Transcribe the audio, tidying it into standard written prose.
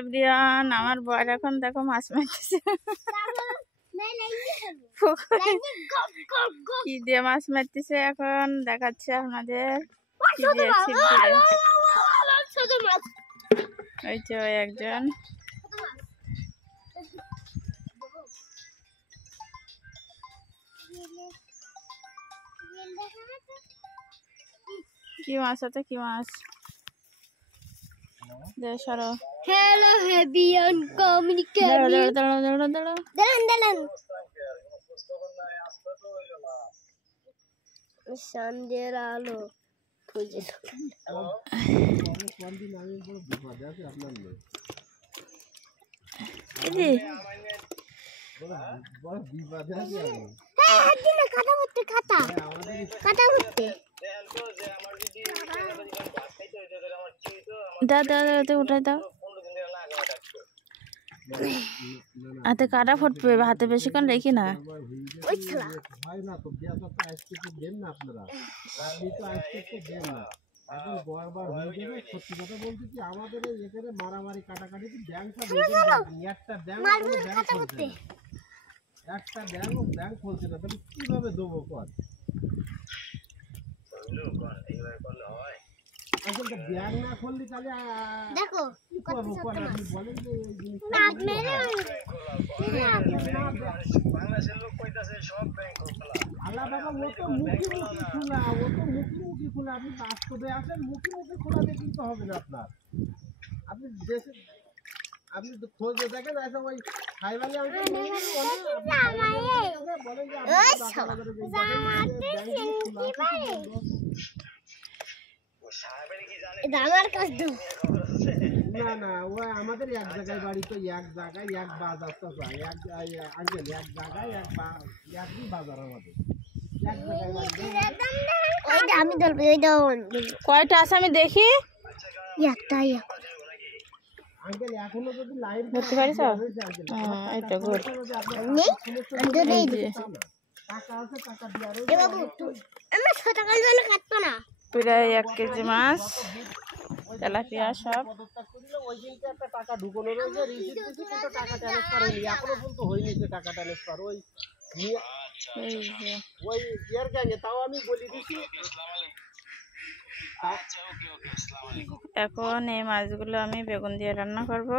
Everyone, আমার বর এখন দেখো মাছ মারতেছে। কি দিয়ে মাছ মারতেছে এখন দেখাচ্ছে আপনাদের। কি দিয়ে ছিপ দিয়ে। ওই যে ওই একজন। কি মাছ আছে? কি মাছ? সরো। হ্যালো হেভিয়ান কমিউনিকেশন। দাঁড়ান সন্ধ্যের আলো খুঁজে উঠাই দাও। হাতে কাটা ফুটবে, হাতে বেশিক্ষণ রেখি না। সত্যি কথা বলতে কি আমাদের এখানে মারামারি কাটাকাটি একটা ব্যাংক খুলছে না, তাহলে কিভাবে দেবো কর? ব্যাংক না খুললে তাহলে দেখো কি করবো? আপনি বলেন যে আল্লাহ বাবা, ও তো মুখে খোলা, মুখে খোলা। আপনি বাস্তবে আসেন, মুখে খোলাতে কিন্তু হবে না আপনার। আপনি দেশে আপনি খোঁজে দেখেন, আসলে ওই খাইবালি বলেন না না, ও আমাদের এক জায়গায় বাড়ি, তো এক জায়গায় এক বাজার, তো আঙ্কেল এক জায়গায় একই বাজার আমাদের। আমি ধরবো। কয়টা আছে আমি দেখি। একটাই আঙ্কেল এখনো যদি লাইন ধরতে পারিস? এটা গুড। প্রায় 1 কেজি মাছ, তেলাপিয়া সব। ওই দিনকে একটা টাকা ঢুকানো রয়েছে, রিসিপ্ট দিয়েছি, কিন্তু টাকা ট্রান্সফার হয়নি, এখনো পর্যন্ত হয়নি সে টাকা ট্রান্সফার। ওই ইয়ার গ্যাংয়ে, তাও আমি বলে দিচ্ছি। এখন এই মাছগুলো আমি বেগুন দিয়ে রান্না করব।